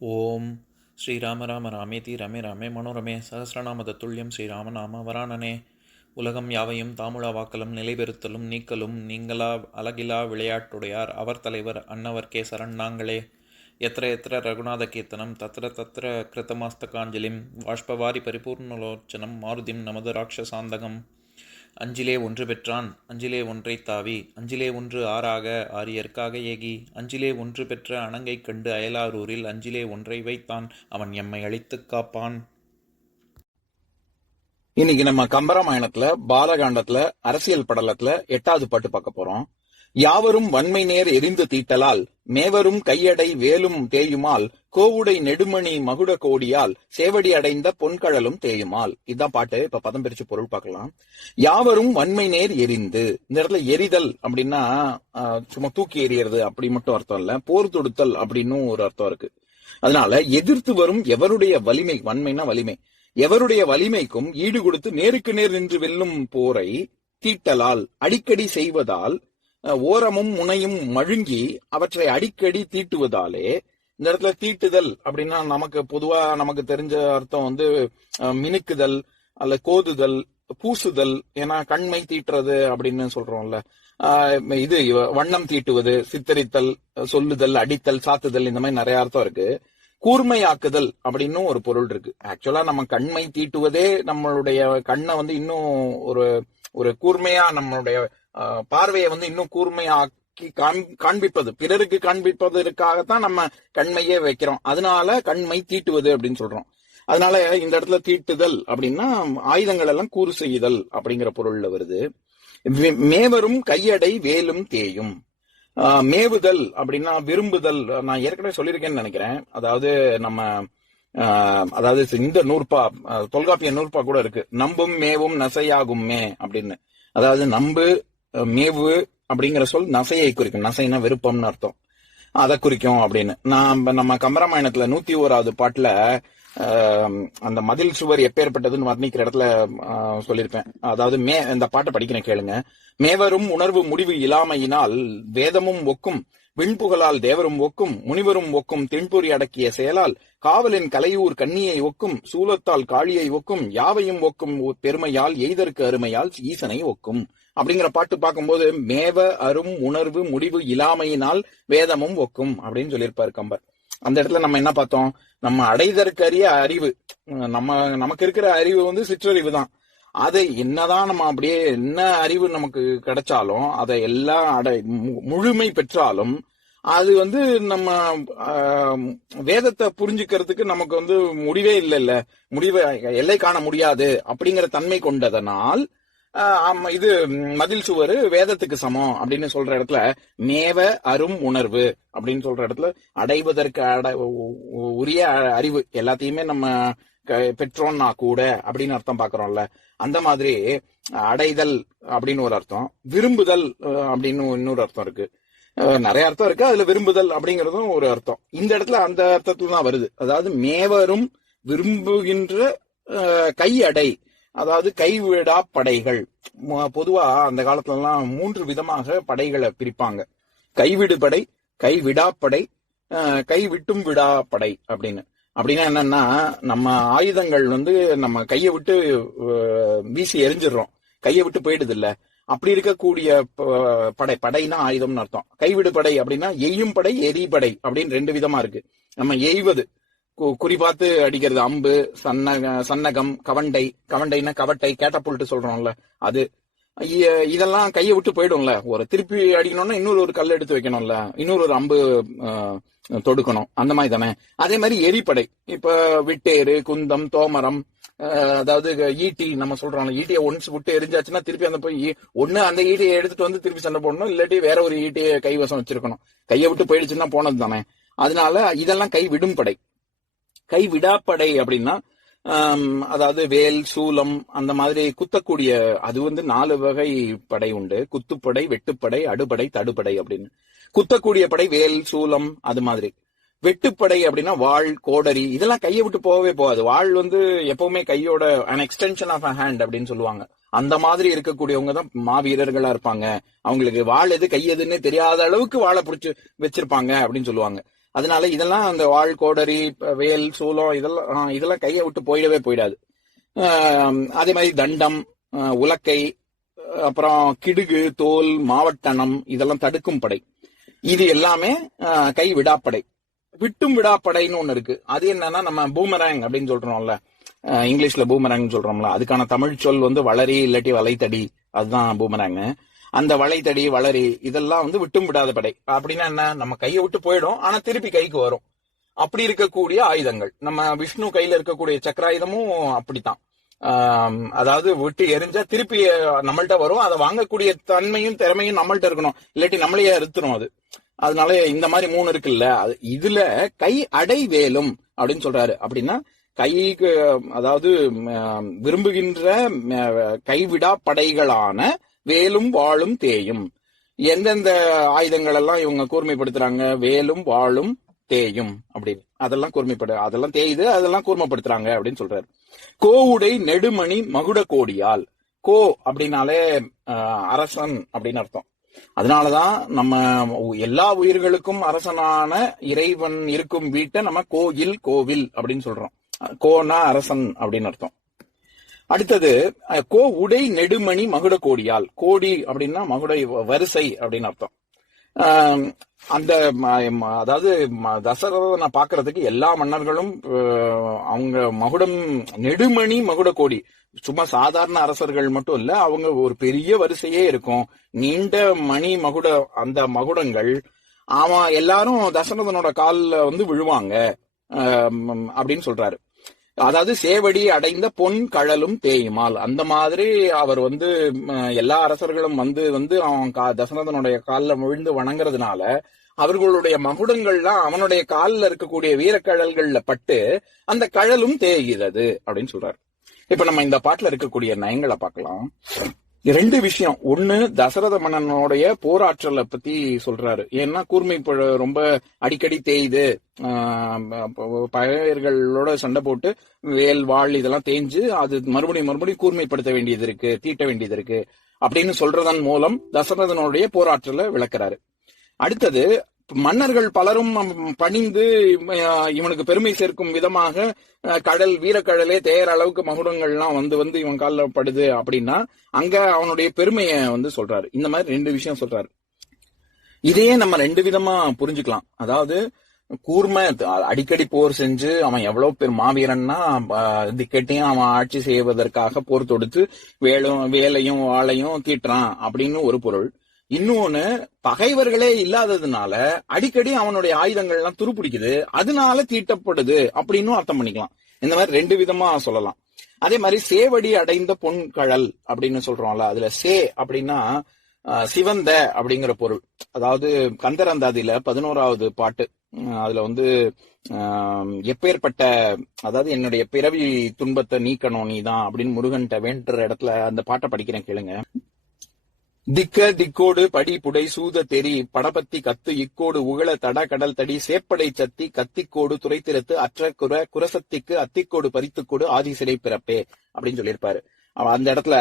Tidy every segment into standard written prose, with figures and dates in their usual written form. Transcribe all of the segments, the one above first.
ஓம் ஸ்ரீராம ராம ராமேதி ரமே ரமே மனோரமே சகசிரநாம தத்துல்யம் ஸ்ரீராம நாம வராணனே. உலகம் யாவையும் தாமுழா வாக்கலும் நிலைபெறுத்தலும் நீக்கலும் நீங்களா அழகிலா விளையாட்டுடையார் அவர் தலைவர் அன்னவர் சரண் நாங்களே. எத்திர எத்திர ரகுநாத கீர்த்தனம் தத்திர தத்திர கிருத்தமாஸ்தகாஞ்சலிம் வாஷ்பவாரி பரிபூர்ணலோச்சனம் மாருதிம் நமது ராட்சசாந்தகம். அஞ்சிலே ஒன்று பெற்றான் அஞ்சிலே ஒன்றைத் தாவி அஞ்சிலே ஒன்று ஆறாக ஆரியர்க்காக ஏகி அஞ்சிலே ஒன்று பெற்ற அணங்கைக் கண்டு அயலாரூரில் அஞ்சிலே ஒன்றை வைத்தான் அவன் எம்மை அழித்துக் காப்பான். இன்னைக்கு நம்ம கம்பராமாயணத்துல பாலகாண்டத்துல அரசியல் படலத்துல 8வது பாட்டு பார்க்க போறோம். யாவரும் வன்மை நேர் எரிந்து தீட்டலால் மேவரும் கையடை வேலும் தேயுமால் கோவுடை நெடுமணி மகுட கோடியால் சேவடி அடைந்த பொன்கழலும் தேயுமால். இதுதான் பாட்டு. இப்ப பதம் பிரிச்சு பொருள் பார்க்கலாம். யாவரும் வன்மை நேர் எரிந்து, இந்த இடத்துல எரிதல் அப்படின்னா சும்மா தூக்கி எறியறது அப்படி மட்டும் அர்த்தம் இல்ல, போர் தொடுத்தல் அப்படின்னு ஒரு அர்த்தம் இருக்கு. அதனால எதிர்த்து வரும் எவருடைய வலிமை, வன்மைனா வலிமை, எவருடைய வலிமைக்கும் ஈடு கொடுத்து நேருக்கு நேர் நின்று வெல்லும் போரை தீட்டலால் அடிக்கடி செய்வதால் ஓரமும் முனையும் மழுங்கி அவற்றை அடிக்கடி தீட்டுவதாலே. இந்த இடத்துல தீட்டுதல் அப்படின்னா நமக்கு பொதுவா நமக்கு தெரிஞ்ச அர்த்தம் மினுக்குதல் அல்ல கோதுதல் பூசுதல். ஏன்னா கண்மை தீட்டுறது அப்படின்னு சொல்றோம்ல. இது வண்ணம் தீட்டுவது, சித்தரித்தல், சொல்லுதல், அடித்தல், சாத்துதல், இந்த மாதிரி நிறைய அர்த்தம் இருக்கு. கூர்மையாக்குதல் அப்படின்னு ஒரு பொருள் இருக்கு. ஆக்சுவலா நம்ம கண்மை தீட்டுவதே நம்மளுடைய கண்ணை இன்னும் ஒரு கூர்மையா, நம்மளுடைய பார்வையை இன்னும் கூர்மையாக்கி காண்பிப்பது, பிறருக்கு காண்பிப்பதற்காகத்தான் நம்ம கண்மையே வைக்கிறோம். அதனால கண்மை தீட்டுவது அப்படின்னு சொல்றோம். அதனால இந்த இடத்துல தீட்டுதல் அப்படின்னா ஆயுதங்கள் எல்லாம் கூறு செய்யுதல் அப்படிங்கிற பொருள்ல வருது. மேவரும் கையடை வேலும் தேயும். மேவுதல் அப்படின்னா விரும்புதல். நான் ஏற்கனவே சொல்லியிருக்கேன்னு நினைக்கிறேன். அதாவது இந்த நூற்பா, தொல்காப்பிய நூற்பா கூட இருக்கு, நம்பும் மேவும் நசையாகும்மே அப்படின்னு. அதாவது நம்பு மேவு அப்படிங்கிற சொல் நசையை குறிக்கும். நசைனா விருப்பம்னு அர்த்தம், அதை குறிக்கும் அப்படின்னு. நம்ம கம்பராமாயணத்துல 101வது பாட்டுல அந்த மதில் சுவர் எப்பேற்பட்டதுன்னு வர்ணிக்கிற இடத்துல சொல்லியிருப்பேன். அதாவது இந்த பாட்டை படிக்கிறேன் கேளுங்க. மேவரும் உணர்வு முடிவு இல்லாமையினால் வேதமும் ஒக்கும் விண்புகளால் தேவரும் ஒக்கும் முனிவரும் ஒக்கும் தென்பொறி அடக்கிய செயலால் காவலின் கலையூர் கண்ணியை ஒக்கும் சூலத்தால் காளியை ஒக்கும் யாவையும் ஒக்கும் பெருமையால் எய்தற்கு அருமையால் ஈசனை ஒக்கும் அப்படிங்கிற பாட்டு பார்க்கும்போது மேவ அரும் உணர்வு முடிவு இல்லாமையினால் வேதமும் ஒக்கும் அப்படின்னு சொல்லியிருப்பாரு கம்பர். அந்த இடத்துல நம்ம என்ன பார்த்தோம்? நம்ம அடைதற்கரிய அறிவு, நமக்கு இருக்கிற அறிவு சிற்றறிவு தான். அதை என்னதான் நம்ம அப்படியே என்ன அறிவு நமக்கு கிடைச்சாலும், அதை எல்லாம் முழுமை பெற்றாலும் அது நம்ம வேதத்தை புரிஞ்சுக்கிறதுக்கு நமக்கு முடிவே இல்ல, முடிவை எல்லை காண முடியாது அப்படிங்கிற தன்மை கொண்டதனால் இது மதில் சுவர் வேதத்துக்கு சமம் அப்படின்னு சொல்ற இடத்துல மேவ அரும் உணர்வு அப்படின்னு சொல்ற இடத்துல அடைவதற்கு உரிய அறிவு எல்லாத்தையுமே நம்ம பெற்றோம்னா கூட அப்படின்னு அர்த்தம் பாக்குறோம்ல. அந்த மாதிரி அடைதல் அப்படின்னு ஒரு அர்த்தம், விரும்புதல் அப்படின்னு இன்னொரு அர்த்தம் இருக்கு. நிறைய அர்த்தம் இருக்கு, அதுல விரும்புதல் அப்படிங்கறதும் ஒரு அர்த்தம். இந்த இடத்துல அந்த அர்த்தத்துல தான் வருது. அதாவது மேவரும் விரும்புகின்ற கையடை, அதாவது கைவிடா படைகள். பொதுவா அந்த காலத்துல எல்லாம் 3 விதமாக படைகளை பிரிப்பாங்க. கைவிடு படை, கைவிடாப்படை, கைவிட்டும் விடா படை அப்படின்னு. அப்படின்னா என்னன்னா, நம்ம ஆயுதங்கள் நம்ம கையை விட்டு வீசி எரிஞ்சிடறோம், கையை விட்டு போயிடுது இல்ல. அப்படி இருக்கக்கூடிய படைனா ஆயுதம்னு அர்த்தம். கைவிடு படை அப்படின்னா எய்யும் படை, எரிபடை அப்படின்னு 2 விதமா இருக்கு. நம்ம எய்வது, குறிபாத்து அடிக்கிறது, அம்பு, சன்னகம், கவண்டைனா கவட்டை, கேட்டப்புல்ட்டு சொல்றோம்ல அது. இதெல்லாம் கையை விட்டு போயிடும்ல. ஒரு திருப்பி அடிக்கணும்னா இன்னொரு கல் எடுத்து வைக்கணும்ல, இன்னொரு அம்பு தொடுக்கணும், அந்த மாதிரி தானே. அதே மாதிரி எரிப்படை, இப்ப விட்டேறு, குந்தம், தோமரம், அதாவது ஈட்டி நம்ம சொல்றோம்ல, ஈட்டியை ஒன்ஸ் விட்டு எரிஞ்சாச்சுன்னா திருப்பி அந்த போய் ஒண்ணு அந்த ஈட்டியை எடுத்துட்டு திருப்பி சண்டை போடணும், இல்லாட்டி வேற ஒரு ஈட்டியை கைவசம் வச்சிருக்கணும். கையை விட்டு போயிடுச்சுன்னா போனது தானே. அதனால இதெல்லாம் கை விடும் படை. கை விடாப்படை அப்படின்னா அதாவது வேல், சூலம், அந்த மாதிரி குத்தக்கூடிய, அது 4 வகை படை உண்டு. குத்துப்படை, வெட்டுப்படை, அடுபடை, தடுபடை அப்படின்னு. குத்தக்கூடிய படை வேல், சூலம், அது மாதிரி. வெட்டுப்படை அப்படின்னா வாள், கோடரி, இதெல்லாம் கையை விட்டு போகவே போகாது. வாள் எப்பவுமே கையோட an extension of a hand அப்படின்னு சொல்லுவாங்க. அந்த மாதிரி இருக்கக்கூடியவங்க தான் மாவீரர்களா இருப்பாங்க. அவங்களுக்கு வாள் எது கை எதுன்னு தெரியாத அளவுக்கு வாழை பிடிச்சு வச்சிருப்பாங்க அப்படின்னு சொல்லுவாங்க. அதனால இதெல்லாம் அந்த வாள், கோடரி, வேல், சூலம் இதெல்லாம் கையை விட்டு போயிடாது. அதே மாதிரி தண்டம், உலக்கை, அப்புறம் கிடுகு, தோல், மாவட்டனம் இதெல்லாம் தடுக்கும் படை. இது எல்லாமே கை விடாப்படை. விட்டும் விடாப்படைன்னு ஒண்ணு இருக்கு. அது என்னன்னா நம்ம பூமராங் அப்படின்னு சொல்றோம்ல, இங்கிலீஷ்ல பூமராங் சொல்றோம்ல, அதுக்கான தமிழ் சொல் வளரி இல்லாட்டி வலைத்தடி, அதுதான் பூமராங். அந்த வலைத்தடி, வளரி இதெல்லாம் விட்டும் விடாத படை. அப்படின்னா என்ன, நம்ம கையை விட்டு போயிடும், ஆனா திருப்பி கைக்கு வரும். அப்படி இருக்கக்கூடிய ஆயுதங்கள். நம்ம விஷ்ணு கையில இருக்கக்கூடிய சக்கராயுதமும் அப்படித்தான். அதாவது விட்டு எரிஞ்சா திருப்பி நம்மள்ட்ட வரும். அதை வாங்கக்கூடிய தன்மையும் திறமையும் நம்மள்ட்ட இருக்கணும், இல்லாட்டி நம்மளையே அறுத்துரும் அது. அதனால இந்த மாதிரி 3 இருக்குல்ல. இதுல கை அடை வேலும் அப்படின்னு சொல்றாரு. அப்படின்னா கைக்கு, அதாவது விரும்புகின்ற கைவிடா படைகளான வேலும் வாளும் தேயும். எந்தெந்த ஆயுதங்கள் எல்லாம் இவங்க கூர்மைப்படுத்துறாங்க, வேலும் வாளும் தேயும் அப்படின்னு, அதெல்லாம் தேயுது, அதெல்லாம் கூர்மைப்படுத்துறாங்க அப்படின்னு சொல்றாரு. கோவுடை நெடுமணி மகுட கோடியால். கோ அப்படின்னாலே அரசன் அப்படின்னு அர்த்தம். அதனாலதான் நம்ம எல்லா உயிர்களுக்கும் அரசனான இறைவன் இருக்கும் வீட்டை நம்ம கோயில், கோவில் அப்படின்னு சொல்றோம். கோனா அரசன் அப்படின்னு அர்த்தம். அடுத்தது கோ உடை நெடுமணி மகுட கோடியால். கோடி அப்படின்னா மகுடை வரிசை அப்படின்னு அர்த்தம். அந்த அதாவது தசரதனை பாக்குறதுக்கு எல்லா மன்னர்களும் அவங்க மகுடம், நெடுமணி மகுட கோடி, சும்மா சாதாரண அரசர்கள் மட்டும் இல்ல, அவங்க ஒரு பெரிய வரிசையே இருக்கும். நீண்ட மணி மகுட, அந்த மகுடங்கள் அவன் எல்லாரும் தசரதனோட காலில் விழுவாங்க அப்படின்னு சொல்றாரு. அதாவது சேவடி அடைந்த பொன் கழலும் தேயுமால். அந்த மாதிரி அவர் எல்லா அரசர்களும் அவன் தசரதனுடைய காலில் விழுந்து வணங்குறதுனால அவர்களுடைய மகுடங்கள்லாம் அவனுடைய காலில் இருக்கக்கூடிய வீரக்கழல்கள்ல பட்டு அந்த கழலும் தேய்கிறது அப்படின்னு சொல்றாரு. இப்ப நம்ம இந்த பாட்டுல இருக்கக்கூடிய நயங்களை பார்க்கலாம். 2 விஷயம். ஒண்ணு, தசரத மன்னனுடைய போராற்றலை பத்தி சொல்றாரு. ஏன்னா கூர்மை ரொம்ப அடிக்கடி தேயுது, பகைவர்களோட சண்டை போட்டு வேல், வாழ் இதெல்லாம் தேஞ்சு அது மறுபடியும் கூர்மைப்படுத்த வேண்டியது இருக்கு, தீட்ட வேண்டியது இருக்கு அப்படின்னு சொல்றதன் மூலம் தசரதனுடைய போராற்றலை விளக்குறாரு. அடுத்தது, மன்னர்கள் பலரும் பணிந்து இவனுக்கு பெருமை சேர்க்கும் விதமாக கடல், வீரக்கடலே தேயற அளவுக்கு மகுடங்கள்லாம் இவன் காலில் படுது அப்படின்னா அங்க அவனுடைய பெருமையை சொல்றாரு. இந்த மாதிரி 2 விஷயம் சொல்றாரு. இதையே நம்ம 2 விதமா புரிஞ்சுக்கலாம். அதாவது கூர்மை, அடிக்கடி போர் செஞ்சு அவன் எவ்வளவு பேர் மாவீரன்னா திக்கெட்டையும் அவன் ஆட்சி செய்வதற்காக போர் தொடுத்து வேலையும் வாளையும் தீட்டுறான் அப்படின்னு ஒரு பொருள். இன்னொன்னு, பகைவர்களே இல்லாததுனால அடிக்கடி அவனுடைய ஆயுதங்கள்லாம் துருப்பிடிக்குது, அதனால தீட்டப்படுது அப்படின்னு அர்த்தம் பண்ணிக்கலாம். இந்த மாதிரி 2 விதமா சொல்லலாம். அதே மாதிரி சேவடி அடைந்த பொன் கழல் அப்படின்னு சொல்றோம்ல, அதுல சே அப்படின்னா சிவந்த அப்படிங்கிற பொருள். அதாவது கந்தரந்தாதியில 11வது பாட்டு, அதுல எப்பேற்பட்ட, அதாவது என்னுடைய பிறவி துன்பத்தை நீக்கணும் நீதான் அப்படின்னு முருகன்ட்ட வேண்டுற இடத்துல அந்த பாட்டை படிக்கிறேன், கேளுங்க. திக்கோடு படி புடை சூத தெரி படபத்தி கத்து இக்கோடு உகள தட கடல் தடி சேப்படை சத்தி கத்திக்கோடு துரைத்திரத்து அற்ற குரசத்திக்கு அத்திக்கோடு பறித்துக்கோடு ஆதிசிறை பிறப்பே அப்படின்னு சொல்லியிருப்பாரு. அந்த இடத்துல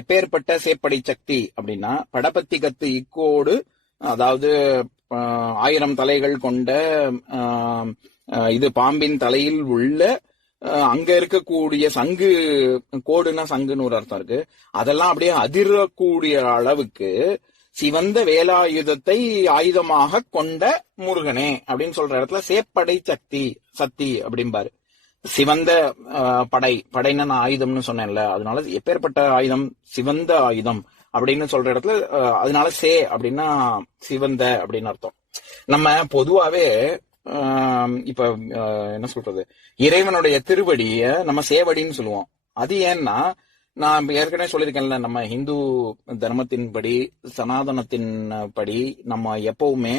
எப்பேற்பட்ட சேப்படை சக்தி அப்படின்னா படபத்தி கத்து இக்கோடு, அதாவது 1000 தலைகள் கொண்ட இது பாம்பின் தலையில் உள்ள அங்க இருக்கக்கூடிய சங்கு, கோடுனா சங்குன்னு ஒரு அர்த்தம் இருக்கு, அதெல்லாம் அப்படியே அதிரக்கூடிய அளவுக்கு சிவந்த வேலாயுதத்தை ஆயுதமாக கொண்ட முருகனே அப்படின்னு சொல்ற இடத்துல சேப்படை சக்தி அப்படிம்பாரு. சிவந்த படைன்னா நான் ஆயுதம்னு சொன்னேன்ல, அதனால எப்பேற்பட்ட ஆயுதம், சிவந்த ஆயுதம் அப்படின்னு சொல்ற இடத்துல அதனால சே அப்படின்னா சிவந்த அப்படின்னு அர்த்தம். நம்ம பொதுவாவே இப்ப என்ன சொல்றது, இறைவனுடைய திருவடிய நம்ம சேவடின்னு சொல்லுவோம். அது ஏன்னா நான் ஏற்கனவே சொல்லியிருக்கேன்ல, நம்ம ஹிந்து தர்மத்தின்படி, சனாதனத்தின் படி நம்ம எப்பவுமே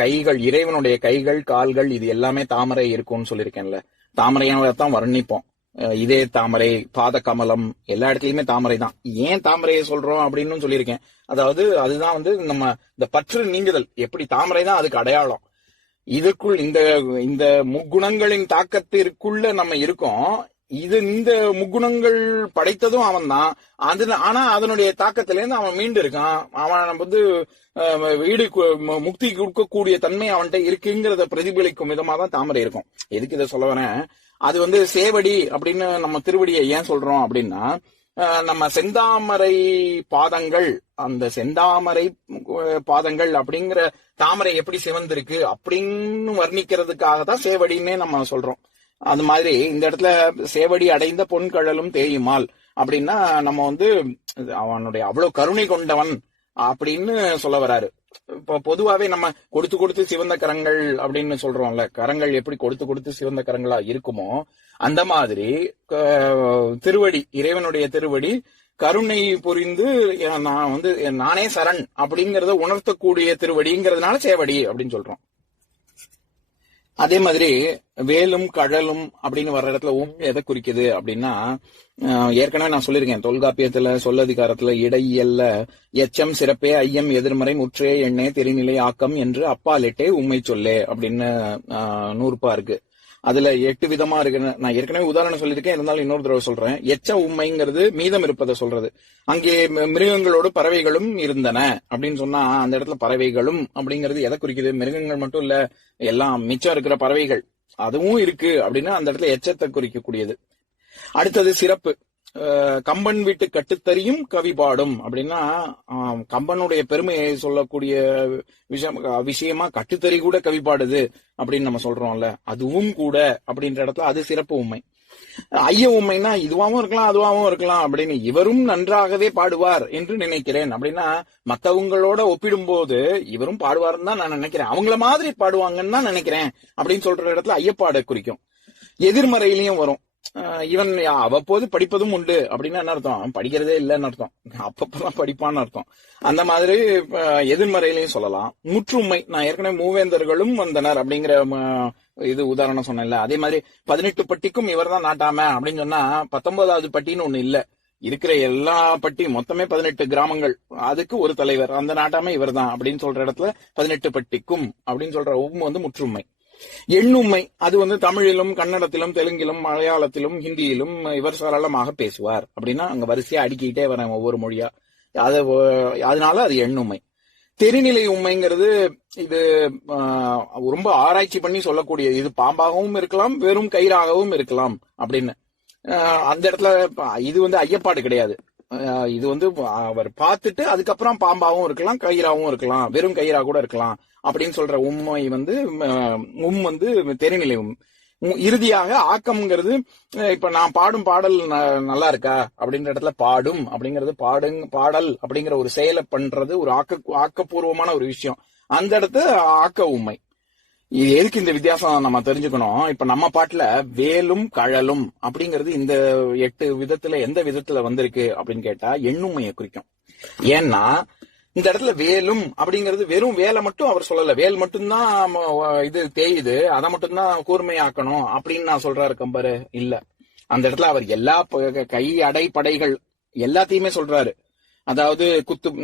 கைகள், இறைவனுடைய கைகள், கால்கள் இது எல்லாமே தாமரை இருக்கும்னு சொல்லியிருக்கேன்ல. தாமரையானதான் வர்ணிப்போம். இதே தாமரை, பாத கமலம், எல்லா இடத்துலயுமே தாமரை தான். ஏன் தாமரையை சொல்றோம் அப்படின்னு சொல்லியிருக்கேன். அதாவது அதுதான் நம்ம இந்த பற்று நீங்குதல். எப்படி தாமரை தான் அதுக்கு அடையாளம். இதுக்குள் இந்த முக்குணங்களின் தாக்கத்திற்குள்ள நம்ம இருக்கோம். இது இந்த முக்குணங்கள் படைத்ததும் அவன் தான். ஆனா அதனுடைய தாக்கத்திலேருந்து அவன் மீண்டு இருக்கான். அவன் வந்து வீடு முக்தி கொடுக்கக்கூடிய தன்மை அவன்கிட்ட இருக்குங்கிறத பிரதிபலிக்கும் விதமா தான் தாமரை இருக்கும். எதுக்கு இதை சொல்ல வரேன், அது வந்து சேவடி அப்படின்னு நம்ம திருவடியை ஏன் சொல்றோம் அப்படின்னா, நம்ம செந்தாமரை பாதங்கள், அந்த செந்தாமரை பாதங்கள் அப்படிங்கிற தாமரை எப்படி சிவந்திருக்கு அப்படின்னு வர்ணிக்கிறதுக்காக தான் சேவடின்னே நம்ம சொல்றோம். அது மாதிரி இந்த இடத்துல சேவடி அடைந்த பொன்கழலும் தேயுமால் அப்படின்னா நம்ம வந்து அவனுடைய அவ்வளவு கருணை கொண்டவன் அப்படின்னு சொல்ல வராரு. இப்போ பொதுவாவே நம்ம கொடுத்து கொடுத்து சிவந்த கரங்கள் அப்படின்னு சொல்றோம்ல, கரங்கள் எப்படி கொடுத்து கொடுத்து சிவந்த கரங்களா இருக்குமோ அந்த மாதிரி திருவடி, இறைவனுடைய திருவடி கருணை புரிந்து நான் வந்து நானே சரண் அப்படிங்கறத உணர்த்தக்கூடிய திருவடிங்கிறதுனால சேவடி அப்படின்னு சொல்றோம். அதே மாதிரி வேலும் கழலும் அப்படின்னு வர்ற இடத்துல எதை குறிக்குது அப்படின்னா, ஏற்கனவே நான் சொல்லியிருக்கேன், தொல்காப்பியத்துல சொல்லதிகாரத்துல இடையல்ல எச்சம் சிறப்பே ஐயம் எதிர்மறை முற்றே எண்ணே தெரிநிலை ஆக்கம் என்று அப்பாலிட்டே உண்மை சொல்லே அப்படின்னு நூற்பா இருக்கு. அதுல 8 விதமா இருக்கு. நான் ஏற்கனவே உதாரணம் சொல்லியிருக்கேன், இருந்தாலும் இன்னொரு தடவை சொல்றேன். எச்ச உண்மைங்கிறது மீதம் இருப்பதை சொல்றது. அங்கே மிருகங்களோடு பறவைகளும் இருந்தன அப்படின்னு சொன்னா அந்த இடத்துல பறவைகளும் அப்படிங்கிறது எதை குறிக்குது? மிருகங்கள் மட்டும் இல்ல, எல்லாம் மிச்சம் இருக்கிற பறவைகள் அதுவும் இருக்கு அப்படின்னா அந்த இடத்துல எச்சத்தை குறிக்கக்கூடியது. அடுத்தது சிறப்பு. கம்பன் வீட்டு கட்டுத்தறியும் கவி பாடும் அப்படின்னா கம்பனுடைய பெருமையை சொல்லக்கூடிய விஷயமா கட்டுத்தறி கூட கவி பாடுது அப்படின்னு நம்ம சொல்றோம்ல, அதுவும் கூட அப்படின்ற இடத்துல அது சிறப்பு உண்மை. ஐய உண்மைன்னா இதுவாவும் இருக்கலாம் அதுவாவும் இருக்கலாம் அப்படின்னு, இவரும் நன்றாகவே பாடுவார் என்று நினைக்கிறேன் அப்படின்னா மத்தவங்களோட ஒப்பிடும் போது இவரும் பாடுவார்னு தான் நான் நினைக்கிறேன், அவங்கள மாதிரி பாடுவாங்கன்னு தான் நினைக்கிறேன் அப்படின்னு சொல்ற இடத்துல ஐயப்பாட குறிக்கும். எதிர்மறையிலையும் வரும். இவன் அவ்வப்போது படிப்பதும் உண்டு அப்படின்னா என்ன அர்த்தம்? படிக்கிறதே இல்லைன்னு அர்த்தம், அப்பப்பதான் படிப்பான்னு அர்த்தம். அந்த மாதிரி எதிர்மறையிலையும் சொல்லலாம். முற்றுமை, நான் ஏற்கனவே மூவேந்தர்களும் வந்தனர் அப்படிங்கிற இது உதாரணம் சொன்னேன்ல, அதே மாதிரி 18 பட்டிக்கும் இவர் தான் நாட்டாம அப்படின்னு சொன்னா 19வது பட்டின்னு ஒண்ணு இல்ல, இருக்கிற எல்லா பட்டி மொத்தமே 18 கிராமங்கள், அதுக்கு ஒரு தலைவர், அந்த நாட்டாம இவர் தான் அப்படின்னு சொல்ற இடத்துல 18 பட்டிக்கும் அப்படின்னு சொல்ற வந்து முற்றுமை. எண்ணுமை, அது வந்து தமிழிலும் கன்னடத்திலும் தெலுங்கிலும் மலையாளத்திலும் ஹிந்தியிலும் இவர் சரளமாக பேசுவார் அப்படின்னா அங்க வரிசையா அடுக்கிட்டே வரேன் ஒவ்வொரு மொழியா, அதனால அது எண்ணுமை. தெரிநிலை உண்மைங்கிறது இது ரொம்ப ஆராய்ச்சி பண்ணி சொல்லக்கூடிய, இது பாம்பாகவும் இருக்கலாம் வெறும் கயிறாகவும் இருக்கலாம் அப்படின்னு. அந்த இடத்துல இது வந்து ஐயப்பாடு கிடையாது, இது வந்து அவர் பார்த்துட்டு அதுக்கப்புறம் பாம்பாவும் இருக்கலாம் கயிறாவும் இருக்கலாம் வெறும் கயிறா கூட இருக்கலாம் அப்படின்னு சொல்ற உண்மை வந்து வந்து தெரிநிலை. இறுதியாக ஆக்கம்ங்கிறது, இப்ப நான் பாடும் பாடல் நல்லா இருக்கா அப்படின்ற இடத்துல பாடும் அப்படிங்கிறது பாடல் அப்படிங்கிற ஒரு செயலை பண்றது ஒரு ஆக்கப்பூர்வமான ஒரு விஷயம், அந்த இடத்துல ஆக்க உண்மை. இது எதுக்கு இந்த வித்தியாசம் நம்ம தெரிஞ்சுக்கணும்? இப்ப நம்ம பாட்டுல வேலும் கழலும் அப்படிங்கிறது இந்த 8 விதத்துல எந்த விதத்துல வந்திருக்கு அப்படின்னு கேட்டா எண்ணுமையை குறிக்கும். ஏன்னா இந்த இடத்துல வேலும் அப்படிங்கிறது வெறும் வேலை மட்டும் அவர் சொல்லல, வேல் மட்டும்தான் இது தேயுது அதை மட்டும்தான் கூர்மையாக்கணும் அப்படின்னு நான் சொல்றாரு கம்பரு இல்ல. அந்த இடத்துல அவர் எல்லா கை அடை படைகள் எல்லாத்தையுமே சொல்றாரு. அதாவது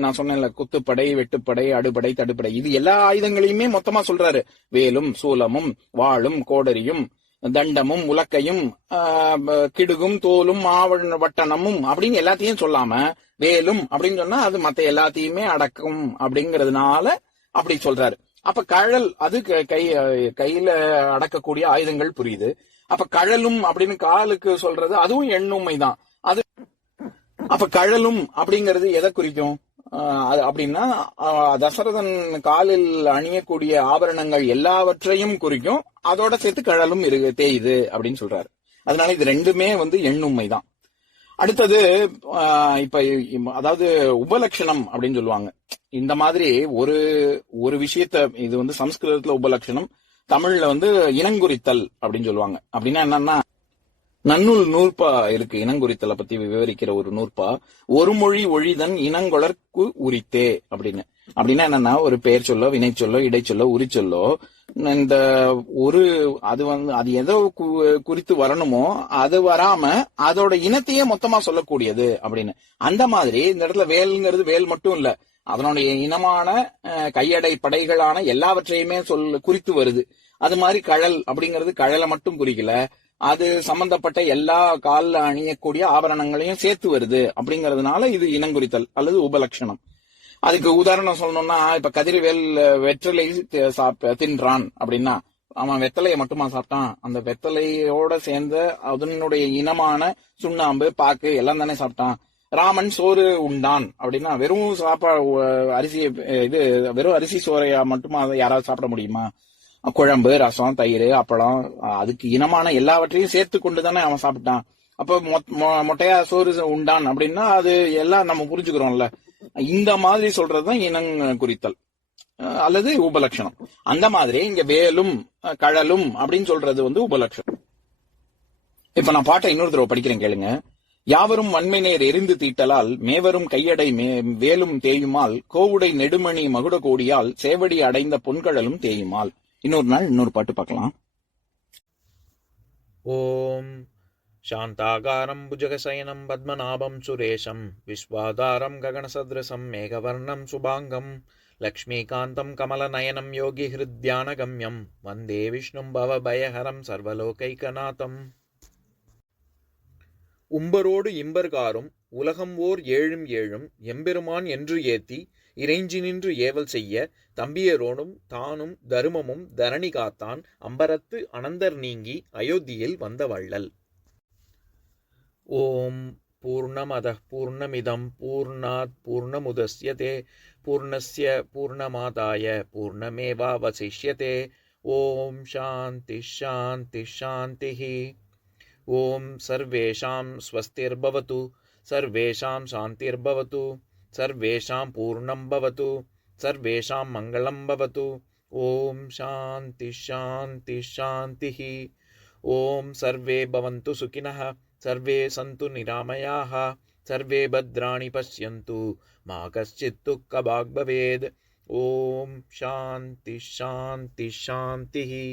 நான் சொன்னேன்ல, குத்துப்படை வெட்டுப்படை அடுபடை தடுப்படை இது எல்லா ஆயுதங்களையுமே மொத்தமா சொல்றாரு. வேலும் சூலமும் வாளும் கோடரியும் தண்டமும் உலக்கையும் கிடுகும் தோலும் வட்டனமும் அப்படின்னு எல்லாத்தையும் சொல்லாம வேலும் அப்படின்னு சொன்னா அது மத்த எல்லாத்தையுமே அடக்கும் அப்படிங்கறதுனால அப்படி சொல்றாரு. அப்ப கழல் அது கையில அடக்கக்கூடிய ஆயுதங்கள் புரியுது. அப்ப கழலும் அப்படின்னு காலுக்கு சொல்றது அதுவும் எண்ணுமைதான். அது அப்ப கழலும் அப்படிங்கிறது எதை குறிக்கும் அப்படின்னா தசரதன் காலில் அணியக்கூடிய ஆபரணங்கள் எல்லாவற்றையும் குறிக்கும், அதோட சேர்த்து கழலும் தேயுது அப்படின்னு சொல்றாரு. அதனால இது ரெண்டுமே வந்து எண்ணுமைதான். அடுத்தது இப்ப அதாவது உபலட்சணம் அப்படின்னு சொல்லுவாங்க. இந்த மாதிரி ஒரு விஷயத்த, இது வந்து சமஸ்கிருதத்துல உபலட்சணம், தமிழ்ல வந்து இனங்குறித்தல் அப்படின்னு சொல்லுவாங்க. அப்படின்னா என்னன்னா, நன்னூல் நூற்பா இருக்கு இனங்குறித்தலை பத்தி விவரிக்கிற ஒரு நூற்பா, ஒரு மொழி ஒழிதன் இனங்கொளர்க்கு உரித்தே அப்படின்னு. அப்படின்னா என்னன்னா, ஒரு பெயர் சொல்லோ வினை சொல்லோ இடைச்சொல்லோ உரிச்சொல்லோ இந்த அது எதோ குறித்து வரணுமோ அது வராம அதோட இனத்தையே மொத்தமா சொல்லக்கூடியது அப்படின்னு. அந்த மாதிரி இந்த இடத்துல வேல்ங்கிறது வேல் மட்டும் இல்ல, அதனுடைய இனமான கையடை படைகளான எல்லாவற்றையுமே குறித்து வருது. அது மாதிரி கழல் அப்படிங்கிறது கழலை மட்டும் குறிக்கல, அது சம்பந்தப்பட்ட எல்லா கால்ல அணியக்கூடிய ஆபரணங்களையும் சேர்த்து வருது அப்படிங்கறதுனால இது இனங்குறித்தல் அல்லது உபலட்சணம். அதுக்கு உதாரணம் சொல்லணும்னா, இப்ப கதிர்வேல் வெற்றிலை தின்றான் அப்படின்னா அவன் வெத்தலையை மட்டுமா சாப்பிட்டான்? அந்த வெத்தலையோட சேர்ந்த அதனுடைய இனமான சுண்ணாம்பு, பாக்கு எல்லாம் தானே சாப்பிட்டான். ராமன் சோறு உண்டான் அப்படின்னா வெறும் அரிசி வெறும் அரிசி சோறையா மட்டுமா யாராவது சாப்பிட முடியுமா? குழம்பு, ரசம், தயிர், அப்பளம், அதுக்கு இனமான எல்லாவற்றையும் சேர்த்து கொண்டுதானே அவன் சாப்பிட்டான். அப்ப மொட்டையா சோறு உண்டான் அப்படின்னா அது எல்லாம் நம்ம புரிஞ்சுக்கிறோம்ல. இந்த மாதிரி சொல்றதுதான் இனங் குறித்தல் அல்லது உபலட்சணம். அந்த மாதிரி இங்க வேலும் கழலும் அப்படின்னு சொல்றது உபலட்சணம். இப்ப நான் பாட்டை இன்னொரு தடவை படிக்கிறேன் கேளுங்க. யாவரும் வன்மை நேர் எரிந்து தீட்டலால் மேவரும் கையடை வேலும் தேயுமால் கோவுடை நெடுமணி மகுட கோடியால் சேவடி அடைந்த பொன்கழலும் தேயுமால். இன்னொரு நாள் இன்னொரு பாட்டு பார்க்கலாம். ஓம் சாந்தாகாரம் புஜகசயனம் பத்மநாபம் சுரேஷம் விஸ்வாதாரம் ககனசத்ரசம் மேகவர்ணம் சுபாங்கம் லக்ஷ்மீகாந்தம் கமலநயனம் யோகி ஹிருத்யானகம்யம் வந்தே விஷ்ணும் பவபயஹரம் சர்வலோகைகநாதம். உம்பரோடு இம்பர்காரும் உலகம் ஓர் ஏழும் ஏழும் எம்பெருமான் என்று ஏத்தி இறைஞ்சி நின்று ஏவல் செய்ய தம்பியரோடும் தானும் தருமமும் தரணி காத்தான் அம்பரத்து அனந்தர் நீங்கி அயோத்தியில் வந்த வள்ளல். ஓம் பூர்ணமத பூர்ணமிதம் பூர்ணாத் பூர்ணமுதஸ்யதே பூர்ணஸ்ய பூர்ணமாதாய பூர்ணமேவாவசிஷ்யதே. ஓம் சாந்தி சாந்தி சாந்திஹி. ஓம் சர்வேஷாம் ஸ்வஸ்திர்பவது சர்வேஷாம் சாந்திர்பவது சர்வேஷாம் பூர்ணம் பவது சர்வேஷாம் மங்களம் பவது. ஓம் சாந்தி சாந்தி சாந்திஹி. ஓம் சர்வே பவந்து சுகினஹ சர்வே சந்து நிராமயாஹ சர்வே பத்ராணி பஷ்யந்து மா கஷ்சித் துக்கபாக் பவேத். ஓம் சாந்தி சாந்தி சாந்திஹி.